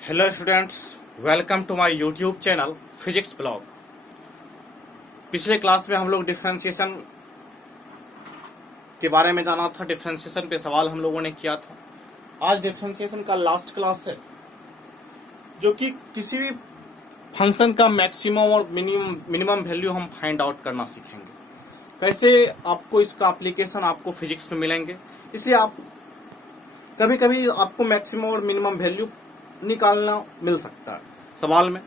Hello students, welcome to my YouTube channel physics blog. पिछले class में हम लोग डिफरेंशिएशन के बारे में जाना था। डिफरेंशिएशन पे सवाल हम लोगों ने किया था। आज डिफरेंशिएशन का लास्ट क्लास है, जो कि किसी भी फंक्शन का मैक्सिमम और मिनिमम वैल्यू हम फाइंड आउट करना सीखेंगे। कैसे आपको इसका एप्लीकेशन आपको फिजिक्स में मिलेंगे। इसलिए आप कभी कभी आपको मैक्सिमम और मिनिमम वैल्यू निकालना मिल सकता है सवाल में।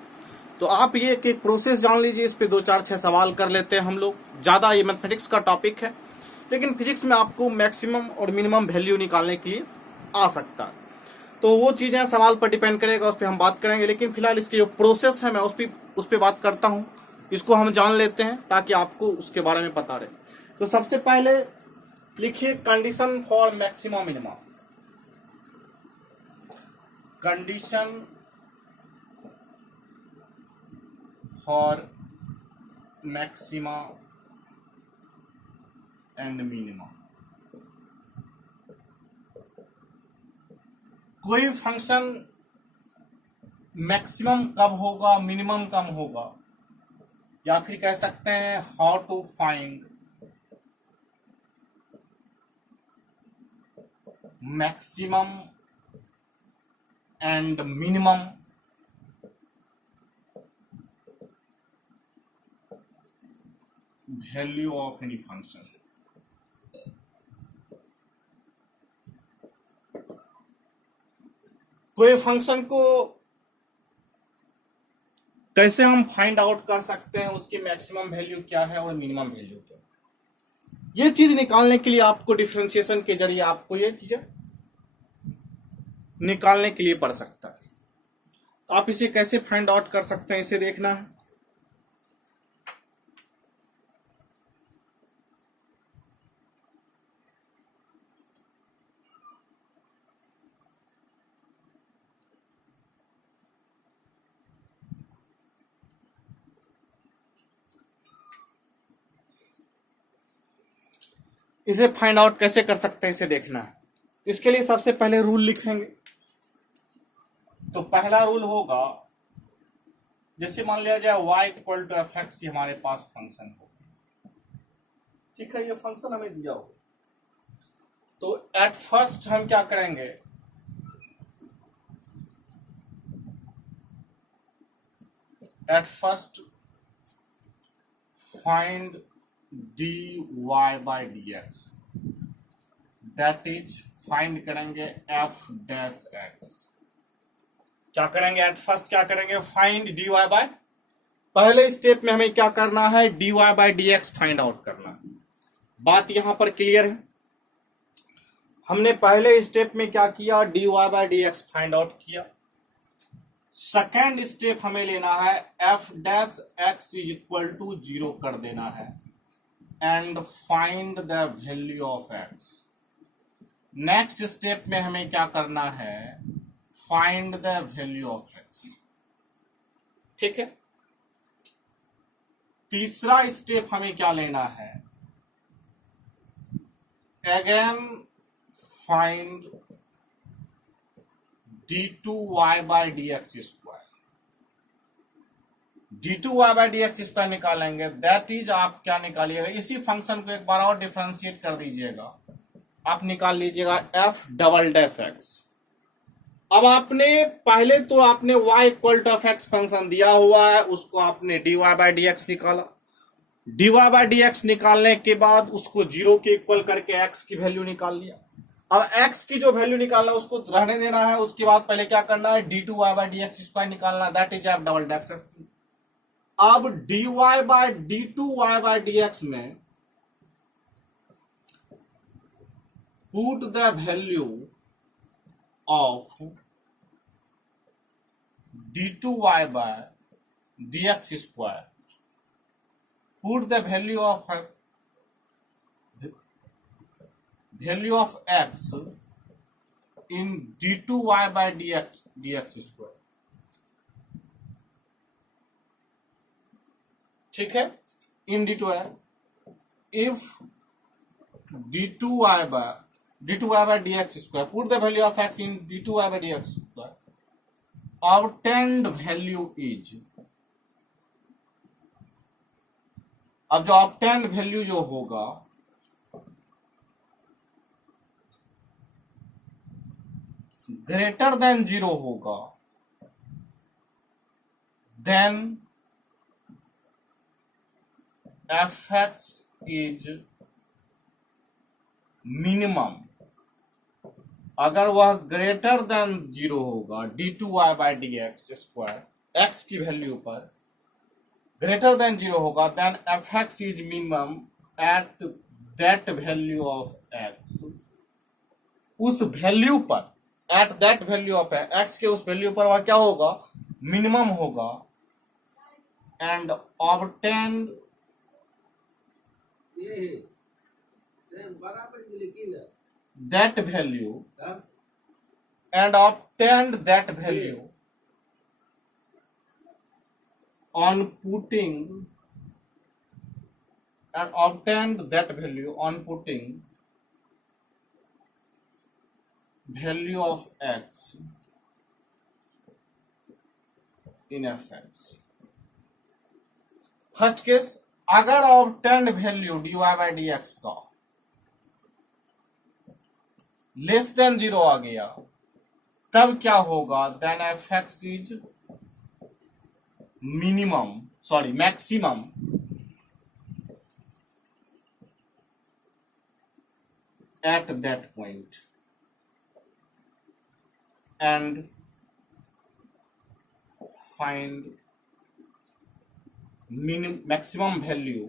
तो आप ये एक प्रोसेस जान लीजिए। इस पे 2 4 6 सवाल कर लेते हैं हम लोग। ज़्यादा ये मैथमेटिक्स का टॉपिक है, लेकिन फिजिक्स में आपको मैक्सिमम और मिनिमम वैल्यू निकालने के लिए आ सकता है। तो वो चीज़ें सवाल पर डिपेंड करेगा, उस पर हम बात करेंगे। लेकिन फिलहाल इसकी जो प्रोसेस है मैं उस पर बात करता हूँ। इसको हम जान लेते हैं ताकि आपको उसके बारे में पता रहे। तो सबसे पहले लिखिए condition for maximum minimum. Condition for maxima and minima. कोई फंक्शन मैक्सिमम कब होगा, मिनिमम कब होगा, या फिर कह सकते हैं how to find maximum and minimum value of any function. कोई फंक्शन को कैसे हम फाइंड आउट कर सकते हैं, उसकी मैक्सिमम वैल्यू क्या है और मिनिमम वैल्यू क्या है। ये चीज निकालने के लिए आपको डिफरेंशिएशन के जरिए आपको ये चीजें निकालने के लिए पड़ सकता है। आप इसे कैसे फाइंड आउट कर सकते हैं, इसे देखना है। इसे फाइंड आउट कैसे कर सकते हैं, इसे देखना है। इसके लिए सबसे पहले रूल लिखेंगे। तो पहला रूल होगा, जैसे मान लिया जाए y equal to f x, हमारे पास फंक्शन हो। ठीक है, ये फंक्शन हमें दिया हो। तो एट फर्स्ट हम क्या करेंगे, at first find dy by D x, that is find करेंगे f डैश एक्स। क्या करेंगे, एट फर्स्ट क्या करेंगे, फाइंड dy बाय, पहले स्टेप में हमें क्या करना है, dy by D x find out करना है। बात यहां पर क्लियर है। हमने पहले स्टेप में क्या किया, dy by D x find out किया। सेकेंड स्टेप हमें लेना है f dash x is equal to 0 कर देना है and find the value of x। Next step में हमें क्या करना है, find the value of x। ठीक है। तीसरा स्टेप हमें क्या लेना है, again find d2y by D x square. d2y by D x square निकालेंगे, दैट इज आप क्या निकालिएगा, इसी फंक्शन को एक बार और डिफरेंशिएट कर दीजिएगा। आप निकाल लीजिएगा f डबल डैश एक्स। अब आपने पहले तो आपने y equal to f x function दिया हुआ है, उसको आपने dy बाई डी एक्स निकाला। dy बाई डी एक्स निकालने के बाद उसको 0 के इक्वल करके x की वैल्यू निकाल लिया। अब x की जो वैल्यू निकालना है उसको रहने देना है। उसके बाद पहले क्या करना है, d2y by D x square निकालना, that is f double dash X. अब dy by d2y by D X में put the value of d2y by D x square, put the value of x in d2y by dx square. ठीक है, in d2y, if d2y by dx square, put the value of x in d2y by dx square. Obtained value is, अब जो obtained value जो होगा greater than 0 होगा, then fx is minimum. अगर वह greater than 0 होगा d2y/dx², x की value पर ग्रेटर देन 0 होगा, then fx is minimum at that value of x। उस वैल्यू पर, at that value of x के उस वैल्यू पर वह क्या होगा, मिनिमम होगा, and obtain that value and obtained that value on putting and obtained that value on putting value of x in fx। First case, अगर obtained value dy/dx का लेस देन 0 आ गया, तब क्या होगा, then fx is maximum at that point and find maximum value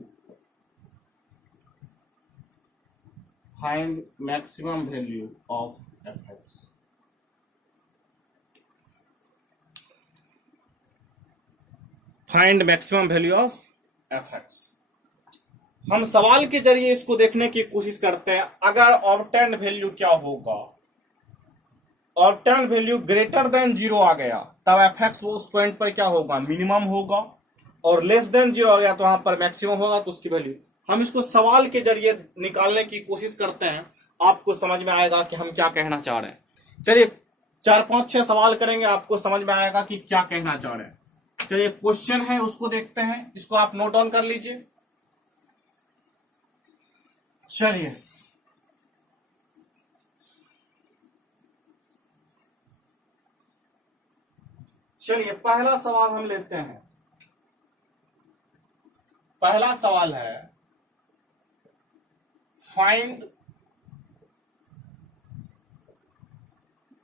of fx। Find maximum value of fx। हम सवाल के जरिए इसको देखने की कोशिश करते हैं। अगर ऑब्टेन्ड वैल्यू क्या होगा, ऑब्टेन्ड वैल्यू ग्रेटर देन 0 आ गया, तब fx उस पॉइंट पर क्या होगा, मिनिमम होगा, और लेस देन 0 आ गया तो वहां पर मैक्सिमम होगा, तो उसकी वैल्यू हम इसको सवाल के जरिए निकालने की कोशिश करते हैं। आपको समझ में आएगा कि हम क्या कहना चाह रहे हैं। चलिए 4, 5, 6 सवाल करेंगे, आपको समझ में आएगा कि क्या कहना चाह रहे हैं। चलिए क्वेश्चन है उसको देखते हैं, इसको आप नोट डाउन कर लीजिए। चलिए पहला सवाल हम लेते हैं। पहला सवाल है, find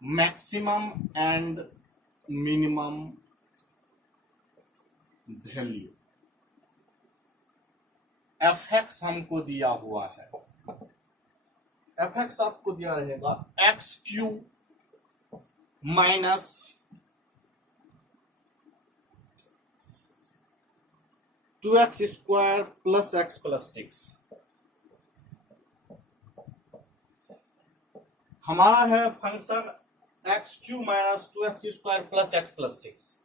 maximum and minimum value. fx हमको दिया हुआ है, fx आपको दिया रहेगा x³ minus 2x² plus x plus 6। हमारा है function x³ minus 2x² plus x plus 6।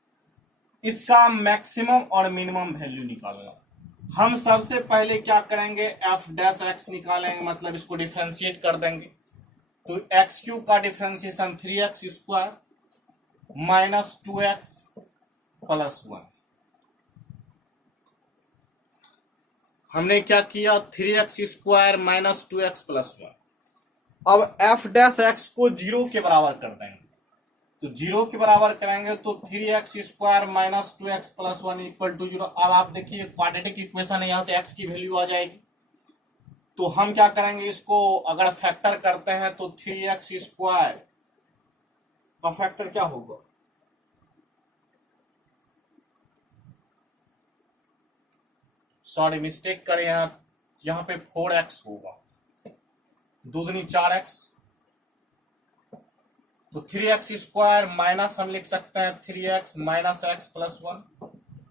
इसका मैक्सिमम और मिनिमम वैल्यू निकालना। हम सबसे पहले क्या करेंगे, f' निकालेंगे, मतलब इसको डिफरेंशिएट कर देंगे। तो x³ का differentiation 3x² minus 2x plus 1। हमने क्या किया, 3x² माइनस 2x प्लस 1। अब f' को 0 के बराबर कर देंगे, तो 0 के बराबर करेंगे तो 3x² minus 2x plus 1 equal to 0। अब आप देखिए क्वाड्रेटिक इक्वेशन है, यहां से x की वैल्यू आ जाएगी। तो हम क्या करेंगे, इसको अगर फैक्टर करते हैं तो 3x² का फैक्टर क्या होगा, सॉरी मिस्टेक करें, यहां पे 4x होगा, 2 दूनी 4x, तो 3x² माइनस हम लिख सकते हैं 3x minus x plus 1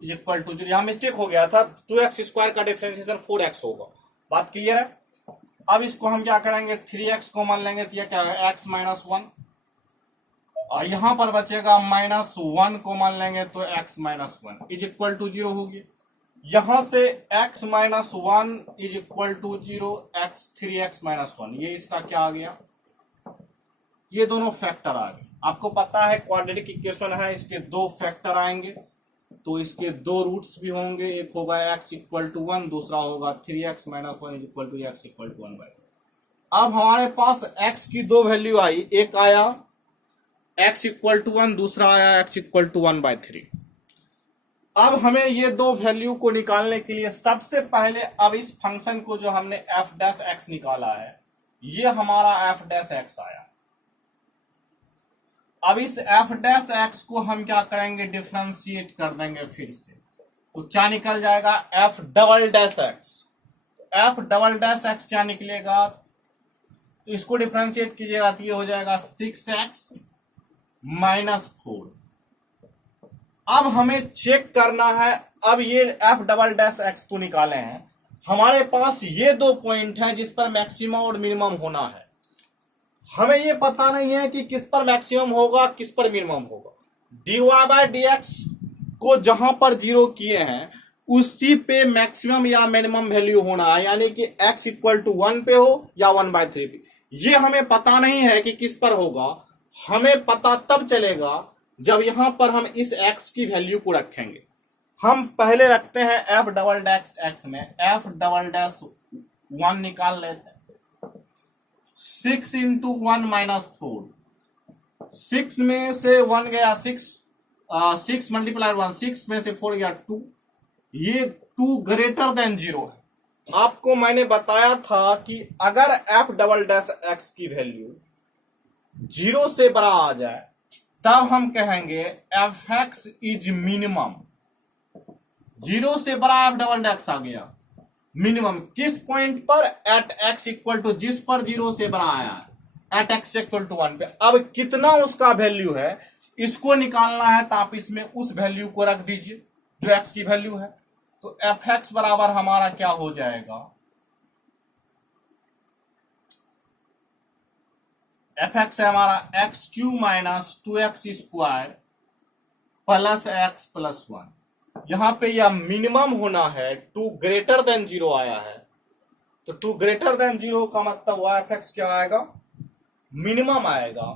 equal to 0। यहां मिस्टेक हो गया था, 2x² का डिफरेंशिएशन 4x होगा। बात क्लियर है। अब इसको हम क्या करेंगे, 3x को मान लेंगे तो यह क्या है, x माइनस 1, और यहां पर बचेगा माइनस 1 को मान लेंगे तो x minus 1 is equal to 0 होगी। यहां से x minus 1 is equal to 0, x 3x minus 1, ये इसका क्या आ गया, ये दोनों फैक्टर आ गए। आपको पता है क्वाड्रेटिक इक्वेशन है, इसके दो फैक्टर आएंगे, तो इसके दो रूट्स भी होंगे, एक होगा x इक्वल टू 1, दूसरा होगा 3x minus 1 equal to x equal to 1 by. अब हमारे पास x की दो वैल्यू आई, एक आया x इक्वल टू 1, दूसरा आया x इक्वल टू 1 बाई 3। अब हमें ये दो वैल्यू को निकालने के लिए सबसे पहले अब इस फंक्शन को जो हमने f डैश x निकाला है, ये हमारा f डैश x आया। अब इस f डैश x को हम क्या करेंगे, डिफरेंशिएट कर देंगे फिर से, तो क्या निकल जाएगा, f double dash x। f double dash x क्या निकलेगा, तो इसको डिफरेंशिएट कीजिएगा तो ये हो जाएगा 6x माइनस 4। अब हमें चेक करना है, अब ये f डबल डैश x को निकाले हैं, हमारे पास ये दो पॉइंट हैं जिस पर मैक्सिमम और मिनिमम होना है। हमें ये पता नहीं है कि किस पर मैक्सिमम होगा किस पर मिनिमम होगा। dy बाय dx को जहां पर जीरो किए हैं उसी पे मैक्सिमम या मिनिमम वैल्यू होना है, यानी कि x इक्वल टू 1 पे हो या 1/3 पे। ये हमें पता नहीं है कि किस पर होगा, हमें पता तब चलेगा जब यहां पर हम इस x की वैल्यू को रखेंगे। हम पहले रखते हैं f डबल डैश x में, f डबल डैश 1 निकाल लेते हैं। 6 इंटू 1 माइनस 4, 6 में से 1 गया 6 मल्टीप्लाई 1, 6 में से 4 गया 2, ये 2 ग्रेटर देन 0 है। आपको मैंने बताया था कि अगर f डबल डैश x की वैल्यू 0 से बड़ा आ जाए तब हम कहेंगे fx इज मिनिमम। 0 से बड़ा f डबल डैश आ गया, मिनिमम किस पॉइंट पर, एट x इक्वल टू, जिस पर 0 से बड़ा आया है, एट x इक्वल टू 1 पे। अब कितना उसका वैल्यू है इसको निकालना है, तो आप इसमें उस वैल्यू को रख दीजिए जो x की वैल्यू है। तो fx बराबर हमारा क्या हो जाएगा, fx है हमारा x³ minus 2x square plus x plus 1। यहां पे यह मिनिमम होना है, 2 ग्रेटर देन 0 आया है, तो 2 ग्रेटर देन 0 का मतलब fx क्या आएगा, मिनिमम आएगा।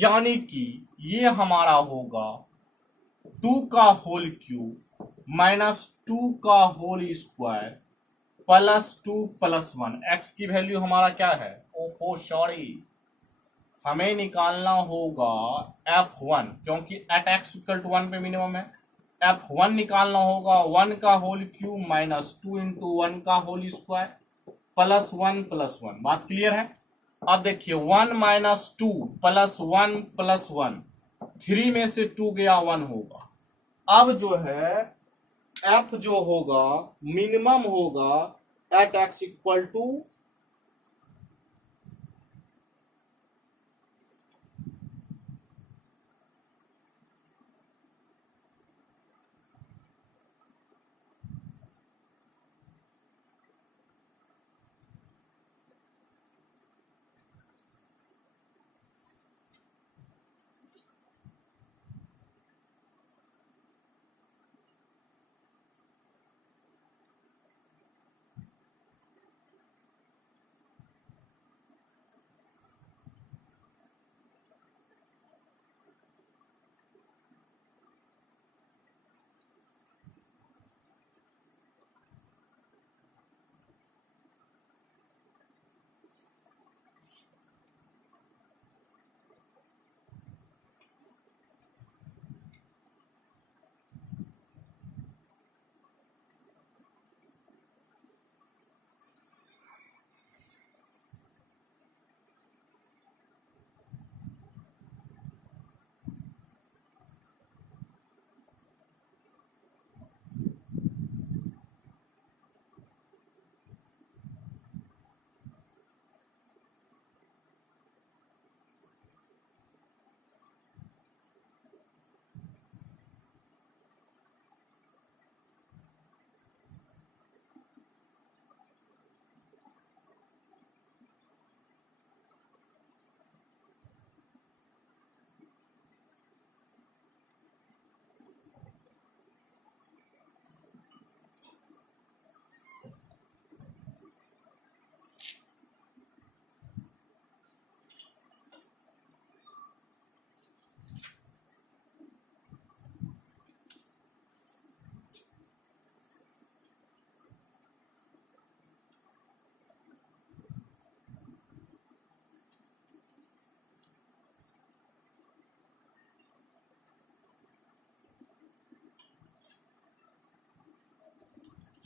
यानी कि ये हमारा होगा 2 का होल क्यूब माइनस 2 का whole square plus 2 plus 1। x की वैल्यू हमारा क्या है, ओफो सॉरी, हमें निकालना होगा f1, क्योंकि एट x इक्वल टू 1 पे मिनिमम है। f1 निकालना होगा 1 का होल क्यूब माइनस 2 इंटू 1 का होल स्क्वायर प्लस 1 प्लस 1। बात क्लियर है। अब देखिए 1 माइनस 2 प्लस 1 प्लस 1, 3 में से 2 गया 1 होगा। अब जो है f जो होगा मिनिमम होगा एट x इक्वल टू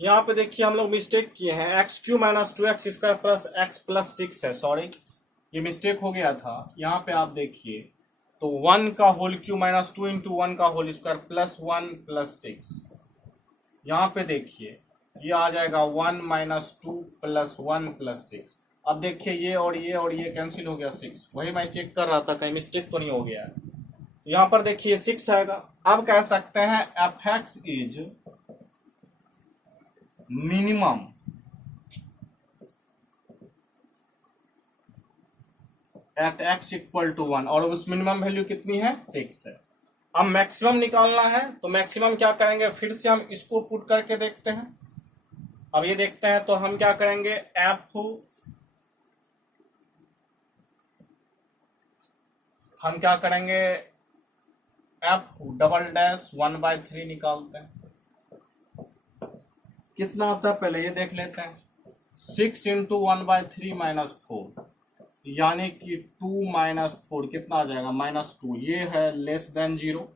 यहाँ पे देखिए हम लोग मिस्टेक किए हैं, x Q minus 2x² plus x plus 6 है, सॉरी ये मिस्टेक हो गया था। यहाँ पे आप देखिए तो 1 का होल क्यू माइनस 2 इंटू 1 का होल स्क्वायर प्लस 1 प्लस 6। यहाँ पे देखिए ये आ जाएगा 1 माइनस 2 प्लस 1 प्लस 6। अब देखिए ये और ये कैंसिल हो गया 6, वही मैं चेक कर रहा था कहीं मिस्टेक तो नहीं हो गया है। यहाँ पर देखिए 6 आएगा। अब कह सकते हैं f x is minimum at x equal to 1, और उस मिनिमम वैल्यू कितनी है 6 है। अब मैक्सिमम निकालना है तो मैक्सिमम क्या करेंगे, फिर से हम इसको पुट करके देखते हैं। अब ये देखते हैं तो हम क्या करेंगे, हम क्या करेंगे एफ डबल डैश 1/3 निकालते हैं। कितना आता है पहले ये देख लेते हैं, 6 इंटू 1/3 माइनस 4, यानी कि 2 माइनस 4 कितना आ जाएगा -2, ये है लेस देन 0।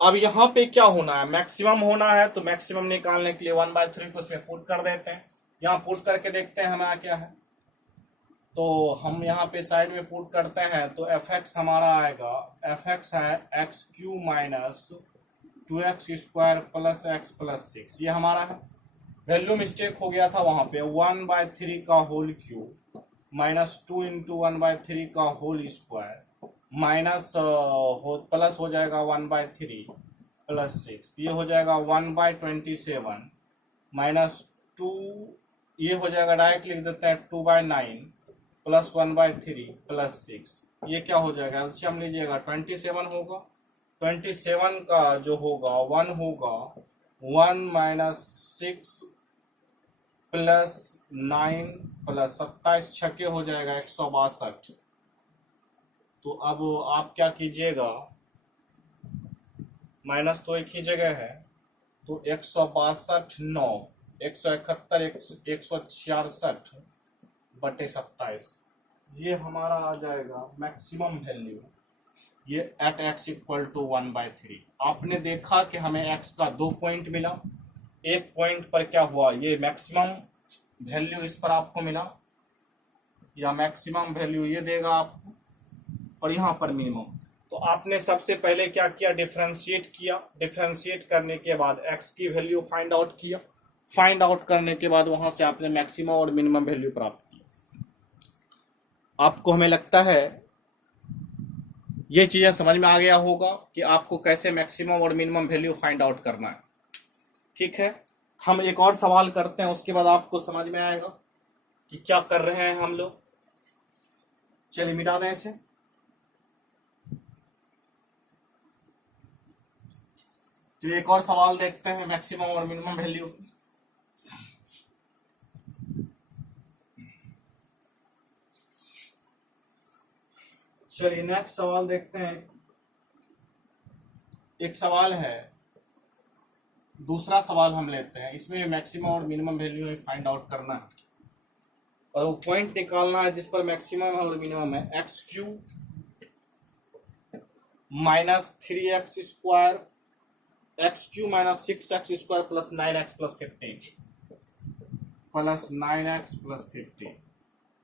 अब यहाँ पे क्या होना है, मैक्सिमम होना है, तो मैक्सिमम निकालने के लिए 1/3 को उसमें पुट कर देते हैं। यहाँ पुट करके देखते हैं हमारा क्या है, तो हम यहाँ पे साइड में पुट करते हैं तो एफ एक्स हमारा आएगा, एफ एक्स है x Q minus 2x² plus x plus 6, ये हमारा है। वैल्यू मिस्टेक हो गया था वहां पे, 1/3 का होल क्यूब माइनस 2 इंटू 1/3 का होल स्क्वायर माइनस प्लस हो जाएगा 1/3 प्लस 6, ये हो जाएगा 1/27 माइनस 2, ये हो जाएगा डायरेक्ट लिख देते हैं 2/9 प्लस 1/3 प्लस 6, ये क्या हो जाएगा, एलसीएम लीजिएगा 27 होगा। 27 का जो होगा 1 होगा 1 माइनस 6 प्लस 9 प्लस 27 छके हो जाएगा 162। तो अब आप क्या कीजिएगा, माइनस तो एक ही जगह है, तो 162 9 171 166 बटे 27, ये हमारा आ जाएगा मैक्सिमम वैल्यू, ये एट एक्स इक्वल टू 1/3। आपने देखा कि हमें एक्स का 2 पॉइंट मिला, एक पॉइंट पर क्या हुआ, ये मैक्सिमम वैल्यू इस पर आपको मिला, या मैक्सिमम वैल्यू ये देगा आपको, और यहाँ पर मिनिमम। तो आपने सबसे पहले क्या किया, डिफरेंशिएट किया, डिफरेंशिएट करने के बाद एक्स की वैल्यू फाइंड आउट किया, फाइंड आउट करने के बाद वहां से आपने मैक्सिमम और मिनिमम वैल्यू प्राप्त किया। आपको हमें लगता है ये चीजें समझ में आ गया होगा कि आपको कैसे मैक्सिमम और मिनिमम वैल्यू फाइंड आउट करना है। ठीक है, हम एक और सवाल करते हैं, उसके बाद आपको समझ में आएगा कि क्या कर रहे हैं हम लोग। चलिए मिटा दें इसे। चलिए एक और सवाल देखते हैं मैक्सिमम और मिनिमम वैल्यू। चलिए नेक्स्ट सवाल देखते हैं। एक सवाल है, दूसरा सवाल हम लेते हैं, इसमें मैक्सिमम और मिनिमम वैल्यू फाइंड आउट करना है और वो पॉइंट निकालना है जिस पर मैक्सिमम और मिनिमम है। X Q minus 3x² x Q minus 6x² plus 9x plus 15 plus 9x plus 15,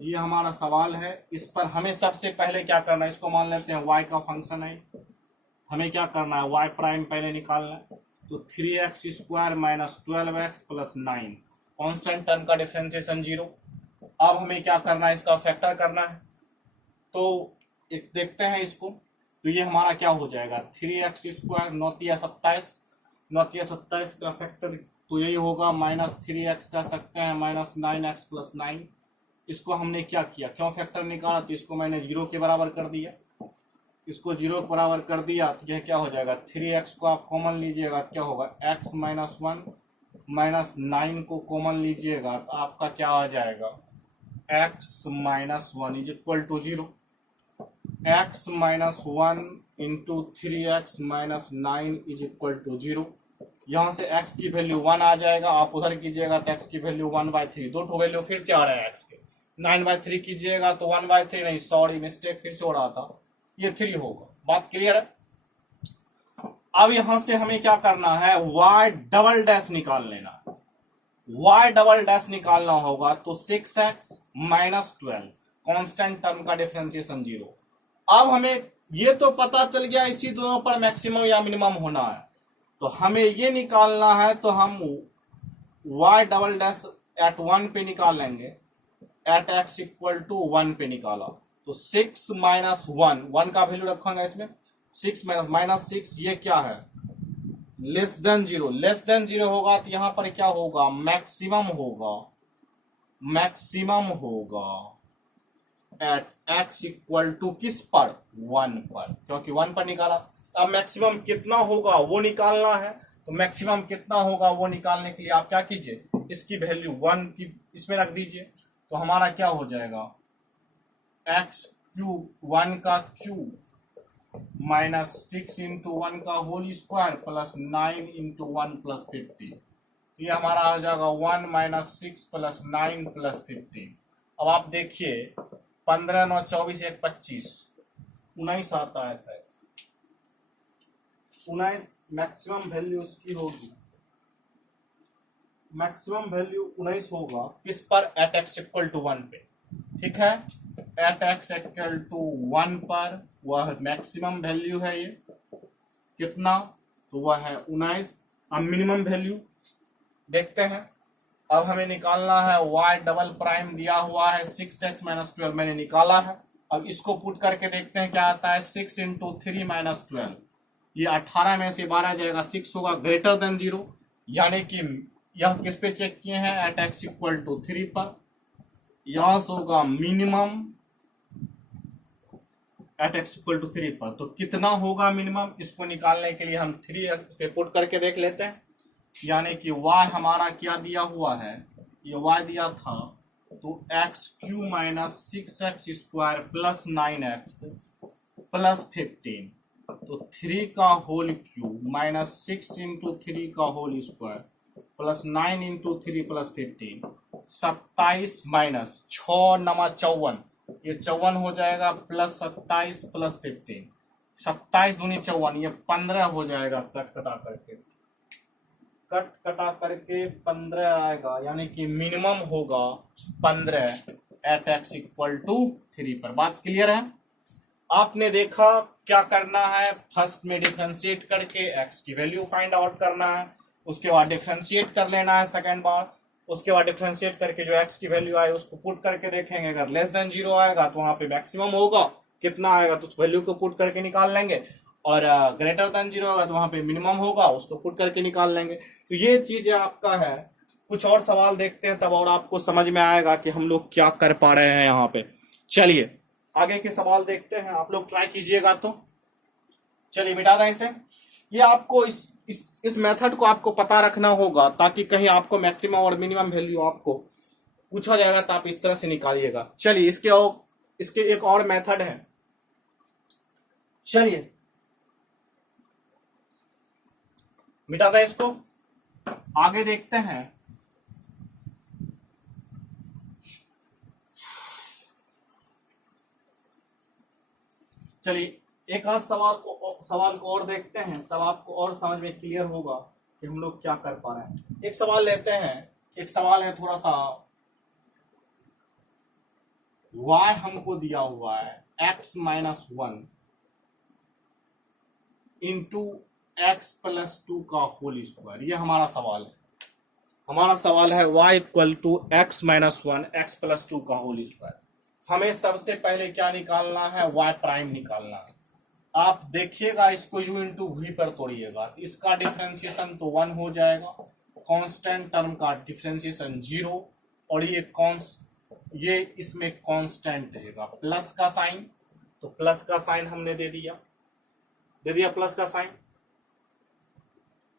ये हमारा सवाल है। इस पर हमें सबसे पहले क्या करना है, इसको मान लेते हैं y का फंक्शन है, हमें क्या करना है y प्राइम पहले निकालना है। तो 3x² minus 12x plus 9, constant term का डिफरेंशिएशन 0। अब हमें क्या करना है, इसका फैक्टर करना है। तो एक देखते हैं इसको, तो ये हमारा क्या हो जाएगा, 3x² 9×27 का फैक्टर तो यही होगा माइनस 3x कह सकते हैं माइनस 9x प्लस 9। इसको हमने क्या किया, क्यों फैक्टर निकाला, तो इसको मैंने 0 के बराबर कर दिया, इसको 0 के बराबर कर दिया, तो यह क्या हो जाएगा, 3x को आप कॉमन लीजिएगा, क्या होगा x माइनस 1 माइनस 9 को कॉमन लीजिएगा, तो आपका क्या आ जाएगा, x minus 1 is equal to 0। x minus 1 into 3x minus 9 is equal to 0। यहाँ से x की वैल्यू 1 आ जाएगा, आप उधर कीजिएगा तो x की वैल्यू 1/3, दो ठो वैल्यू फिर से आ रहा है x के। 9/3 कीजिएगा तो 1/3 नहीं, सॉरी मिस्टेक फिर से हो रहा था, ये 3 होगा। बात क्लियर है। अब यहां से हमें क्या करना है, y डबल डैश निकाल लेना। y डबल डैश निकालना होगा तो 6x माइनस 12 कॉन्स्टेंट टर्म का डिफरेंशिएशन 0। अब हमें ये तो पता चल गया इसी दोनों पर मैक्सिमम या मिनिमम होना है, तो हमें ये निकालना है, तो हम y डबल डैश एट 1 पे निकाल लेंगे, एट x इक्वल टू 1 पे निकाला तो 6 माइनस 1 का वैल्यू रखूंगा इसमें, 6 माइनस 6 ये क्या है, लेस देन 0। लेस देन 0 होगा तो यहां पर क्या होगा, मैक्सिमम होगा, मैक्सिमम होगा एट x इक्वल टू किस पर, 1 पर, क्योंकि 1 पर निकाला। अब मैक्सिमम कितना होगा वो निकालना है, तो मैक्सिमम कितना होगा वो निकालने के लिए आप क्या कीजिए, इसकी वैल्यू 1 की इसमें रख दीजिए, तो हमारा क्या हो जाएगा, एक्स क्यूब 1 का क्यूब माइनस 6 इंटू 1 का whole square plus 9 into 1 plus 50, ये हमारा आ जाएगा 1 माइनस 6 प्लस 9 प्लस 15। अब आप देखिए 15 9 24 1 25 19 आता है शायद, 19 मैक्सिमम वैल्यू उसकी होगी, मैक्सिमम वैल्यू 19 होगा किस पर, एट एक्स इक्वल टू 1 पे, ठीक है, एट एक्स इक्वल टू 1 पर वह मैक्सिमम वैल्यू है, ये कितना, तो वह है 19। अब मिनिमम वैल्यू देखते हैं, अब हमें निकालना है y डबल प्राइम दिया हुआ है 6x माइनस 12 मैंने निकाला है। अब इसको पुट करके देखते हैं क्या आता है, 6 इंटू 3 माइनस 12, ये 18 में से 12 जाएगा, 6 होगा ग्रेटर देन 0, यानी कि यह किस पे चेक किए हैं, एट एक्स इक्वल टू 3 पर, यहां से होगा minimum at x equal to 3 पर, तो कितना होगा मिनिमम, इसको निकालने के लिए हम 3 पे पुट करके देख लेते हैं, यानी कि y हमारा क्या दिया हुआ है, ये y दिया था, तो x Q minus 6x square plus 9x plus 15, तो 3 का होल क्यूब माइनस 6 इंटू 3 का whole square plus 9 into 3 plus 15, 27 minus 6 नमा 54, ये 54 हो जाएगा, प्लस 27 प्लस 15, 27 दूनी 54, ये 15 हो जाएगा, कट कटा करके 15 आएगा, यानी कि मिनिमम होगा 15 एट एक्स इक्वल टू 3 पर। बात क्लियर है, आपने देखा क्या करना है, फर्स्ट में डिफरेंशिएट करके एक्स की वैल्यू फाइंड आउट करना है, उसके बाद डिफरेंशिएट कर लेना है सेकंड बार, उसके बाद डिफरेंशिएट करके जो एक्स की वैल्यू आए उसको पुट करके देखेंगे, अगर लेस देन 0 आएगा तो वहां पे मैक्सिमम होगा, कितना आएगा तो उस वैल्यू को पुट करके निकाल लेंगे, और ग्रेटर देन 0 होगा तो वहां पे मिनिमम होगा, उसको पुट करके निकाल लेंगे। तो ये चीज आपका है, कुछ और सवाल देखते हैं तब और आपको समझ में आएगा कि हम लोग क्या कर पा रहे हैं यहाँ पे। चलिए आगे के सवाल देखते हैं, आप लोग ट्राई कीजिएगा, तो चलिए मिटा दें इसे। ये आपको इस मेथड को आपको पता रखना होगा, ताकि कहीं आपको मैक्सिमम और मिनिमम वैल्यू आपको पूछा जाएगा तो आप इस तरह से निकालिएगा। चलिए इसके एक और मेथड है, चलिए मिटा दें इसको, आगे देखते हैं। चलिए एक आध सवाल को और देखते हैं, तब आपको और समझ में क्लियर होगा कि हम लोग क्या कर पा रहे हैं। एक सवाल लेते हैं, एक सवाल है थोड़ा सा, y हमको दिया हुआ है x minus 1 into x plus 2 का होल स्क्वायर, ये हमारा सवाल है। हमारा सवाल है y equal to x minus 1 x plus 2 का होल स्क्वायर। हमें सबसे पहले क्या निकालना है, y प्राइम निकालना है। आप देखिएगा इसको u इंटू v पर तोड़िएगा तो इसका डिफरेंशिएशन तो 1 हो जाएगा, कांस्टेंट टर्म का डिफरेंशिएशन 0, और ये इसमें कांस्टेंट रहेगा, प्लस का साइन, तो प्लस का साइन हमने दे दिया प्लस का साइन।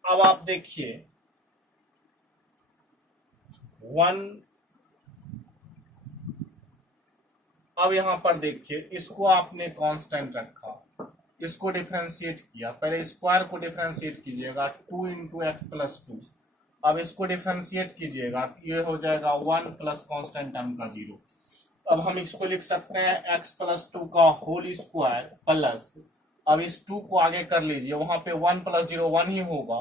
अब आप देखिए 1, अब यहां पर देखिए इसको आपने कांस्टेंट रखा, इसको डिफरेंशिएट किया, पहले स्क्वायर को डिफरेंशिएट कीजिएगा 2 इंटू एक्स प्लस 2, अब इसको डिफरेंशिएट कीजिएगा, ये हो जाएगा 1 प्लस कांस्टेंट टर्म का 0। अब हम इसको लिख सकते हैं x प्लस 2 का होल स्क्वायर प्लस, अब इस 2 को आगे कर लीजिए, वहां पे 1 प्लस 0 1 ही होगा,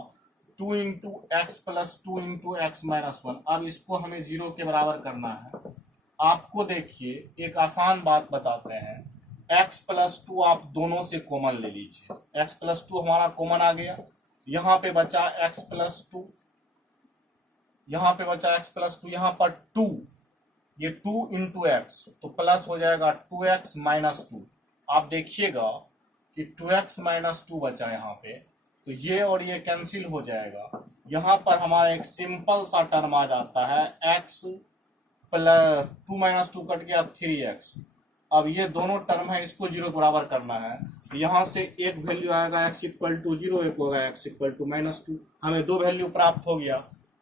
to into x plus two into x minus one. अब इसको हमें जीरो के बराबर करना है। आपको देखिए एक आसान बात बताते हैं, x प्लस टू आप दोनों से कॉमन ले लीजिए। x प्लस टू हमारा कॉमन आ गया, यहाँ पे बचा x प्लस टू, यहाँ पे बचा x प्लस टू, यहाँ पर टू, ये टू इंटू एक्स तो प्लस हो जाएगा टू एक्स माइनस टू। आप देखिएगा कि टू एक्स माइनस टू बचा यहाँ पे, तो ये और ये कैंसिल हो जाएगा। यहाँ पर हमारा एक सिंपल सा टर्म आ जाता है, x plus two minus to cut गया थ्री एक्स। अब ये दोनों टर्म है, इसको जीरो बराबर करना है। तो यहाँ से एक वैल्यू आएगा x इक्वल टू जीरो, एक होगा x equal to minus two. हमें दो वैल्यू प्राप्त हो गया।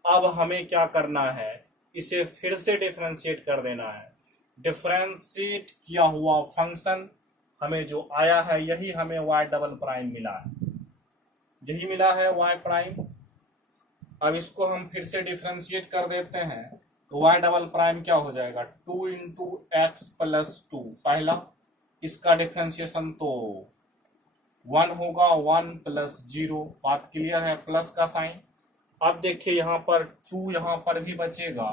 अब हमें क्या करना है, इसे फिर से डिफरेंशिएट कर देना है। डिफरेंशिएट किया हुआ फंक्शन हमें जो आया है यही हमें y डबल प्राइम मिला है, यही मिला है y प्राइम। अब इसको हम फिर से डिफरेंशिएट कर देते हैं तो y डबल प्राइम क्या हो जाएगा, to into x plus to पहला, इसका डिफरेंशिएशन तो वन होगा, वन प्लस जीरो। बात क्लियर है, प्लस का साइन। अब देखिए यहाँ पर टू यहाँ पर भी बचेगा,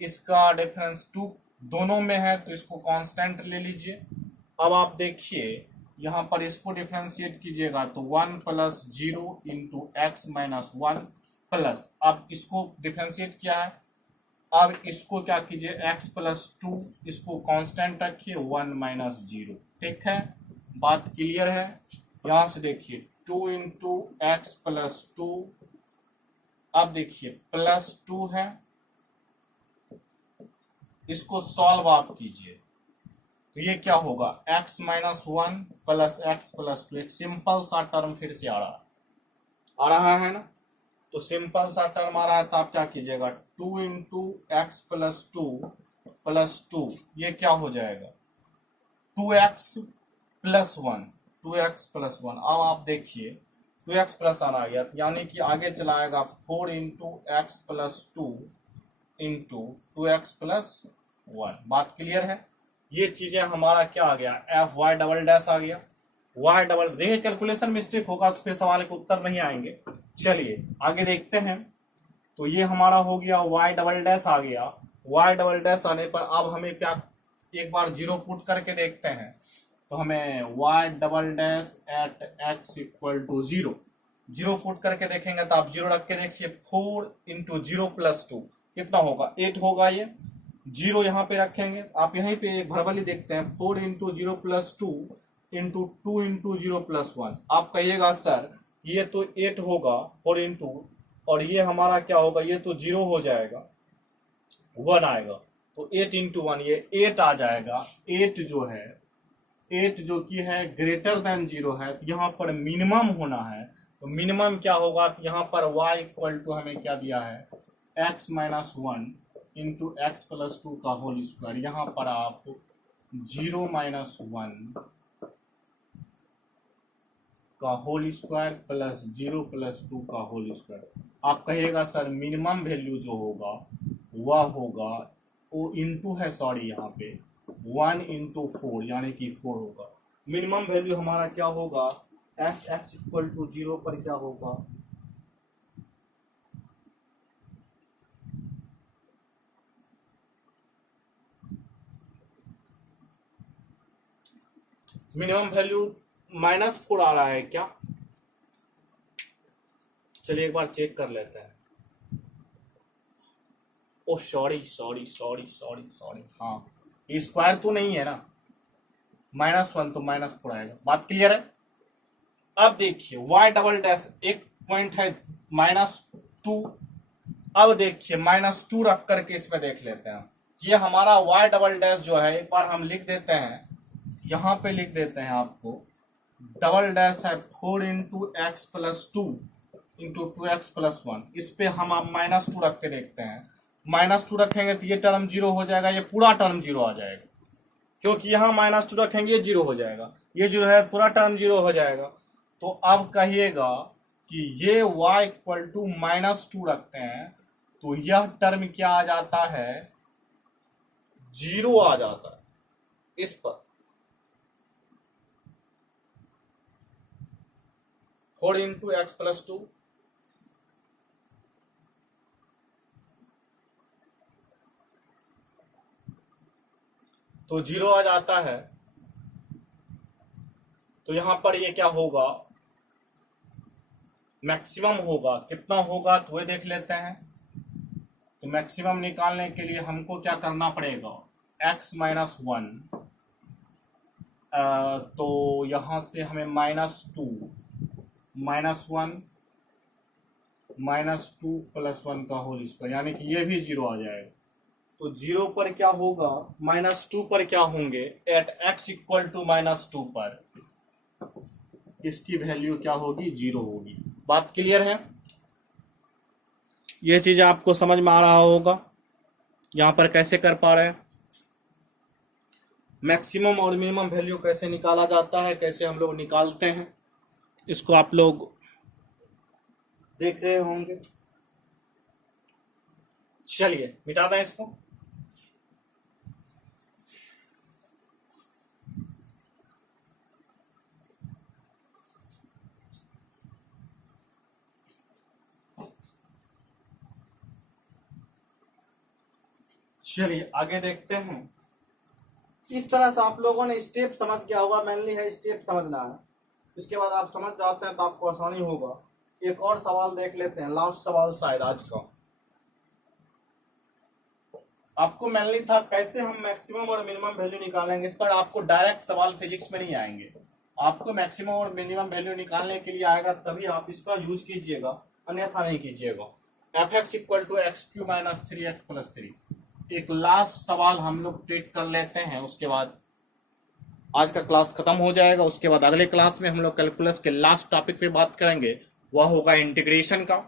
इसका डिफरेंस टू दोनों में है तो इसको कांस्टेंट ले लीजिए। अब आप देखिए यहाँ पर इसको डिफरेंशिएट कीजिएगा तो one plus zero into x minus one plus, अब इसको डिफरेंशिएट किया है। अब इसको क्या कीजिए, x प्लस टू, इसको कांस्टेंट रखिए, वन माइनस जीरो। ठीक है, बात क्लियर है। यहां से देखिए to into x plus to, अब देखिए प्लस टू है, इसको सॉल्व आप कीजिए तो ये क्या होगा, x minus one plus x plus to. एक सिंपल सा टर्म फिर से आ रहा है ना, तो सिंपल सा टर्म आ रहा है तो आप क्या कीजिएगा, two into x plus two, ये क्या हो जाएगा, two x plus one, two x plus one. अब आप देखिए टू एक्स प्लस वन आ गया, यानी कि आगे चलाएगा four into x plus two into two x plus one. बात क्लियर है। ये चीजें हमारा क्या आ गया, एफ वाई डबल डैश आ गया, वाई डबल। देखिए कैलकुलेशन मिस्टेक होगा तो फिर सवाल के उत्तर नहीं आएंगे। चलिए आगे देखते हैं। तो ये हमारा हो गया वाई डबल डैश आ गया। वाई डबल डैश आने पर अब हमें क्या, एक बार जीरो पुट करके देखते हैं तो हमें y double dash at x equal to zero, zero put करके देखेंगे तो आप जीरो रख के देखिए, four into zero plus two कितना होगा, एट होगा। ये जीरो यहाँ पे रखेंगे, आप यहीं पे एक भरबली देखते हैं, four into zero plus two into two into zero plus one. आप कहिएगा सर ये तो एट होगा फोर इंटू, और ये हमारा क्या होगा, ये तो जीरो हो जाएगा, वन आएगा, तो एट इंटू वन ये एट आ जाएगा। एट जो है, एट जो कि है ग्रेटर देन जीरो है, तो यहाँ पर मिनिमम होना है। तो मिनिमम क्या होगा, यहाँ पर y इक्वल टू हमें क्या दिया है, x minus one into x plus two का होल स्क्वायर। यहाँ पर आप जीरो माइनस वन का whole square plus zero plus two का होल स्क्वायर। आप कहिएगा सर मिनिमम वैल्यू जो होगा वह होगा, वो इंटू है, सॉरी यहाँ पे वन इंटू फोर यानी कि फोर होगा। मिनिमम वैल्यू हमारा क्या होगा, एक्स इक्वल टू जीरो पर क्या होगा, मिनिमम वैल्यू माइनस फोर आ रहा है क्या, चलिए एक बार चेक कर लेते हैं। Oh sorry sorry sorry sorry sorry, हाँ ये स्क्वायर तो नहीं है ना, माइनस वन तो माइनस फोर आएगा। बात क्लियर है। अब देखिए y डबल डैश, एक पॉइंट है माइनस टू। अब देखिए माइनस टू रख करके इसमें देख लेते हैं, ये हमारा y डबल डैश जो है, एक बार हम लिख देते हैं, यहाँ पे लिख देते हैं आपको, डबल डैश है four into x plus two into two x plus one. इस पे हम आप माइनस टू रख के देखते हैं, माइनस टू रखेंगे तो ये टर्म जीरो हो जाएगा, ये पूरा टर्म जीरो आ जाएगा, क्योंकि यहाँ माइनस टू रखेंगे ये जीरो हो जाएगा, ये जो है पूरा टर्म जीरो हो जाएगा। तो अब कहिएगा कि ये y equal to minus two रखते हैं तो यह टर्म क्या आ जाता है, जीरो आ जाता है। इस पर four into x plus to, तो 0 आ जाता है। तो यहां पर ये क्या होगा, मैक्सिमम होगा। कितना होगा तो वही देख लेते हैं। तो मैक्सिमम निकालने के लिए हमको क्या करना पड़ेगा, x माइनस 1, तो यहां से हमें -2 -1 -2 + 1 का होल स्क्वायर, यानी कि ये भी 0 आ जाएगा। तो 0 पर क्या होगा, -2 पर क्या होंगे, एट x इक्वल टू -2 पर इसकी वैल्यू क्या होगी, 0 होगी। बात क्लियर है, ये चीज आपको समझ में आ रहा होगा। यहां पर कैसे कर पा रहे हैं, मैक्सिमम और मिनिमम वैल्यू कैसे निकाला जाता है, कैसे हम लोग निकालते हैं, इसको आप लोग देख रहे होंगे। चलिए मिटा दें इसको। चलिए आगे देखते हैं। इस तरह से आप लोगों ने स्टेप समझ गया होगा, मेनली है स्टेप समझना है। इसके बाद आप समझ जाते हैं तो आपको आसानी होगा। एक और सवाल देख लेते हैं, लास्ट सवाल शायद आज का। आपको मेनली था कैसे हम मैक्सिमम और मिनिमम वैल्यू निकालेंगे। इस पर आपको डायरेक्ट सवाल फिजिक्स में नहीं आएंगे, आपको मैक्सिमम और मिनिमम वैल्यू निकालने के लिए आएगा, तभी आप इसका यूज कीजिएगा, अन्यथा नहीं कीजिएगा। fx equal to x³ minus 3x plus 3। एक लास्ट सवाल हम लोग ट्रीट कर लेते हैं, उसके बाद आज का क्लास खत्म हो जाएगा। उसके बाद अगले क्लास में हम लोग कैलकुलस के लास्ट टॉपिक पे बात करेंगे, वह होगा इंटीग्रेशन का।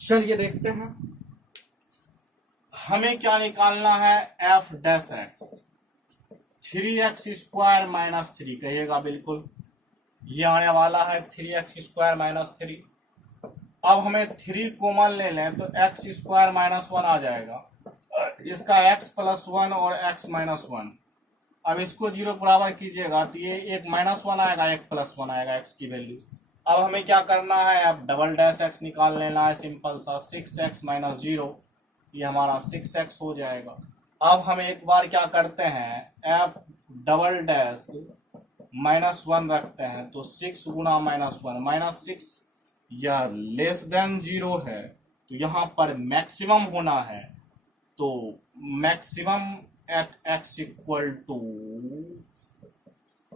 चलिए देखते हैं, हमें क्या निकालना है, f dash x 3x² minus 3 कहिएगा, बिल्कुल ये आने वाला है 3x² माइनस 3। अब हमें 3 कॉमन ले लें तो x² माइनस 1 आ जाएगा, इसका x प्लस 1 और x माइनस 1। अब इसको 0 बराबर कीजिएगा तो ये एक -1 आएगा, एक +1 आएगा x की वैल्यू। अब हमें क्या करना है, अब डबल डैश x निकाल लेना है, सिंपल सा 6x माइनस 0, ये हमारा 6x हो जाएगा। अब हम एक बार क्या करते हैं, f डबल डैश -1 रखते हैं, तो 6 गुना -1 -6 यह लेस देन 0 है, तो यहाँ पर मैक्सिमम होना है। तो maximum at x equal to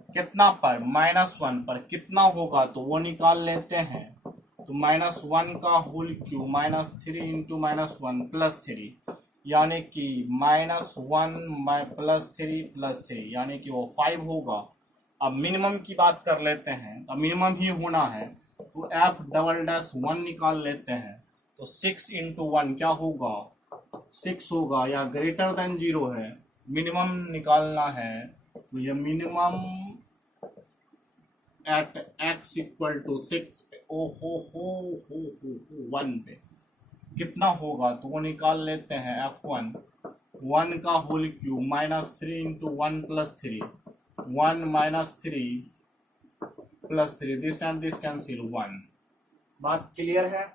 कितना पर, -1 पर कितना होगा तो वो निकाल लेते हैं। तो -1 का होल क्यूब -3 इंटू -1 प्लस 3, यानी कि -1 प्लस 3 यानी कि वो 5 होगा। अब मिनिमम की बात कर लेते हैं, अब मिनिमम ही होना है, तो f डबल डैश 1 निकाल लेते हैं। तो 6 इंटू 1 क्या होगा, 6 होगा, या ग्रेटर देन 0 है, मिनिमम निकालना है। तो ये minimum at x equal to 6 ओ हो 1 पे कितना होगा, तो वो निकाल लेते हैं। f1 1 का whole cube -3 into 1 plus 3, 1 -3 plus 3, this and this cancel 1। बात क्लियर है,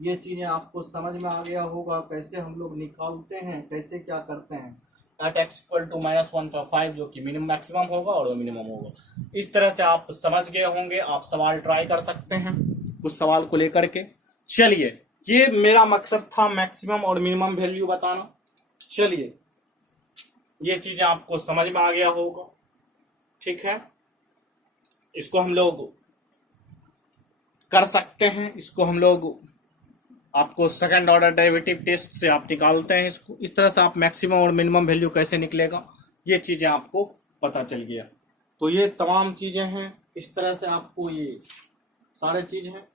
ये चीजें आपको समझ में आ गया होगा, कैसे हम लोग निकालते हैं, कैसे क्या करते हैं। एट x इक्वल टू -1 का 5 जो कि मिनिमम मैक्सिमम होगा और वो मिनिमम होगा। इस तरह से आप समझ गए होंगे। आप सवाल ट्राई कर सकते हैं कुछ सवाल को लेकर के। चलिए, ये मेरा मकसद था मैक्सिमम और मिनिमम वैल्यू बताना। चलिए, ये चीजें आपको समझ में आ गया होगा, ठीक है। इसको हम लोग कर सकते हैं, इसको हम लोग आपको सेकंड ऑर्डर डेरिवेटिव टेस्ट से आप निकालते हैं इसको। इस तरह से आप मैक्सिमम और मिनिमम वैल्यू कैसे निकलेगा, ये चीजें आपको पता चल गया। तो ये तमाम चीजें हैं, इस तरह से आपको ये सारे चीज हैं।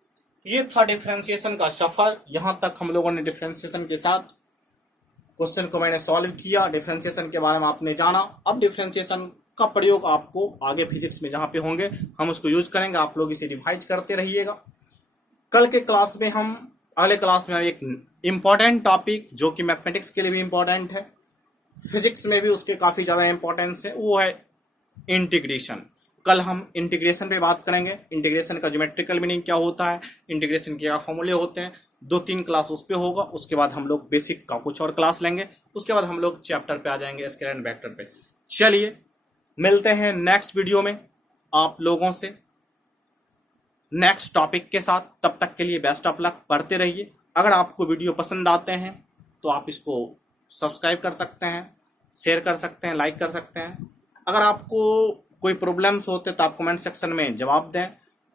ये था डिफरेंशिएशन का सफर। यहां तक हम लोगों ने डिफरेंशिएशन के साथ क्वेश्चन को मैंने सॉल्व किया, डिफरेंशिएशन के बारे में आपने जाना। अब डिफरेंशिएशन का प्रयोग आपको आगे फिजिक्स में जहां पे होंगे हम उसको यूज करेंगे। आप लोग इसे रिवाइज करते रहिएगा। कल के क्लास में हम अगले क्लास में एक इम्पॉर्टेंट टॉपिक जो कि मैथमेटिक्स के लिए भी इम्पॉर्टेंट है, फिजिक्स में भी उसके काफी ज्यादा इंपॉर्टेंस है, वो है इंटीग्रेशन। कल हम इंटीग्रेशन पे बात करेंगे। इंटीग्रेशन का ज्योमेट्रिकल मीनिंग क्या होता है, इंटीग्रेशन के क्या फॉर्मूले होते हैं, 2-3 क्लास उस पे होगा, उसके बाद हम लोग बेसिक का कुछ और क्लास लेंगे, उसके बाद हम लोग चैप्टर पे आ जाएंगे स्केलर एंड वेक्टर पे। चलिए मिलते हैं नेक्स्ट वीडियो में आप लोगों से नेक्स्ट टॉपिक के साथ। तब तक के लिए बेस्ट ऑफ लक, पढ़ते रहिए। अगर आपको वीडियो पसंद आते हैं तो आप इसको सब्सक्राइब कर सकते हैं, शेयर कर सकते हैं, लाइक कर सकते हैं। अगर आपको कोई प्रॉब्लम्स होते तो आप कमेंट सेक्शन में जवाब दें,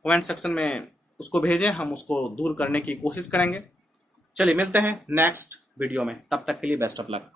कमेंट सेक्शन में उसको भेजें, हम उसको दूर करने की कोशिश करेंगे। चलिए मिलते हैं नेक्स्ट वीडियो में, तब तक के लिए बेस्ट ऑफ लक।